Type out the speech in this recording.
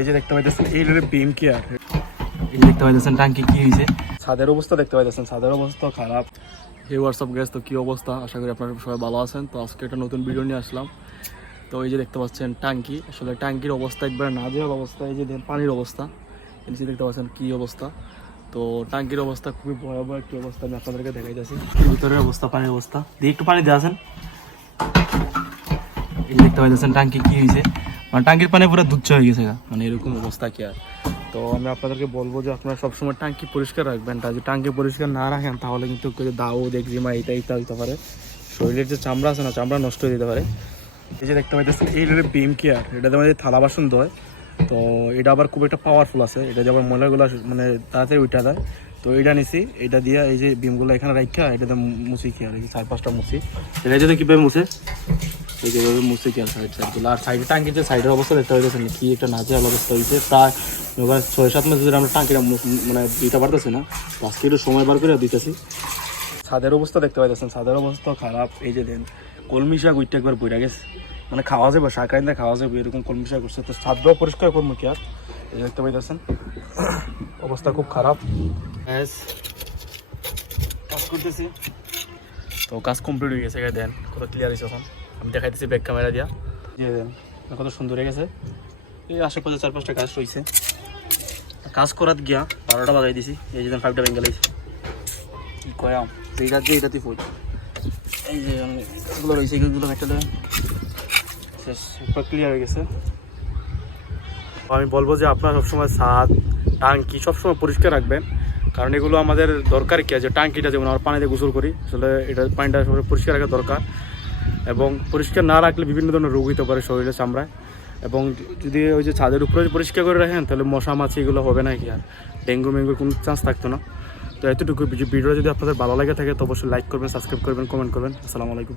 এই যে দেখতে পাইতেছেন এই বিম কি আর এই দেখতে পাইতেছেন ট্যাঙ্কি কি হয়েছে, ছাদের অবস্থা দেখতে পাইতেছেন, ছাদের অবস্থা খারাপ। এই হোয়াটসঅ্যাপ গ্যাস তো কী অবস্থা, আশা করি আপনারা সবাই ভালো আছেন। তো আজকে একটা নতুন ভিডিও নিয়ে আসলাম। তো এই যে দেখতে পাচ্ছেন ট্যাঙ্কি, আসলে ট্যাঙ্কির অবস্থা একবারে নাজেহাল অবস্থা। এই যে পানির অবস্থা, এই যে দেখতে পাচ্ছেন কী অবস্থা। তো ট্যাঙ্কির অবস্থা খুবই ভয়াবহ একটি অবস্থা, আমি আপনাদেরকে দেখাই যাচ্ছি ভিতরের অবস্থা, পানির অবস্থা। দিয়ে একটু পানি দিয়ে আসেন। এই দেখতে পাইতেছেন ট্যাঙ্কি কি হয়েছে, মানে ট্যাঙ্কির পানি পুরো দুচ্ছ হয়ে গেছে, মানে এরকম অবস্থা কি আর। তো আমি আপনাদেরকে বলবো যে আপনারা সবসময় ট্যাঙ্কি পরিষ্কার রাখবেন। যদি ট্যাঙ্কি পরিষ্কার না রাখেন তাহলে কিন্তু দাও একজিমা এটা হতে পারে, শরীরের যে চামড়া আছে না, চামড়া নষ্ট হয়ে যেতে পারে। এই যে দেখতে পাইতেছেন এই বিম কেয়ার, এটাতে আমাদের থালা বাসন ধোয়। তো এটা আবার খুব একটা পাওয়ারফুল আছে, এটা যে আবার ময়লাগুলো মানে তাড়াতাড়ি উঠা দেয়। তো এটা নিছি, এটা দিয়ে এই যে বিমগুলো এখানে রাখা, এটাতে মুছি কি আর, এই 4-5টা মুছি। এটা যদি কীভাবে মুছে, এই যেভাবে মুছে কি আর সাইডগুলো। আর সাইডে টাঙ্কির যে সাইডের অবস্থা দেখতে পাইতেছেন কি একটা নাজেহাল অবস্থা হয়েছে। প্রায় 6-7 মাস ধরে আমরা টাঙ্কিটা মানে দিতে পারতেছি না, আজকে একটু সময় বার করে দিতেছি। ছাদের অবস্থা দেখতে পাইতেছেন, ছাদের অবস্থা খারাপ। এই যে দেন কলমি শাক উইটা একবার বইরা গেছে, মানে খাওয়া যাবে, শাক আইন খাওয়া যাবে এরকম কলমি শাক করছে। তো ছাদটাও পরিষ্কার করবো কি আর, এই যে দেখতে পাইতেছেন অবস্থা খুব খারাপ। কাজ করতেছি, তো কাজ কমপ্লিট হয়ে গেছে। দেন কত ক্লিয়ার হয়েছে, এখন আমি দেখাইতেছি ব্যাক ক্যামেরা দিয়া। দিয়ে দেন কত সুন্দর হয়ে গেছে। এই আশেপাশে 4-5টা গাছ রয়েছে, কাজ করাত গিয়া 12টা বাজাই দিছি। এই যে 5টা বেঙ্গল হয়েছে, কি কয়াম এইটা দিয়ে এটাতেই ফুল। এই যে গাছগুলো রয়েছে, এইগুলো একটা দেবেন, শেষ ক্লিয়ার হয়ে গেছে। আমি বলবো যে আপনারা সবসময় ছাদ টাঙ্কি সবসময় পরিষ্কার রাখবেন, কারণ এগুলো আমাদের দরকার কি আছে। টাঙ্কিটা যেমন আমরা পানিতে গোসল করি, আসলে এটা পানিটা পরিষ্কার রাখা দরকার। এবং পরিষ্কার না রাখলে বিভিন্ন ধরনের রোগ হতে পারে শরীরে, চামড়ায়। এবং যদি ওই যে ছাদের উপরে পরিষ্কার করে রাখেন তাহলে মশা মাছি এগুলো হবে না কি আর, ডেঙ্গু মেঙ্গুর কোনো চান্স থাকতো না। তো এতটুকু ভিডিও যদি আপনাদের ভালো লাগে থাকে তো অবশ্যই লাইক করবেন, সাবস্ক্রাইব করবেন, কমেন্ট করবেন। আসসালামু আলাইকুম।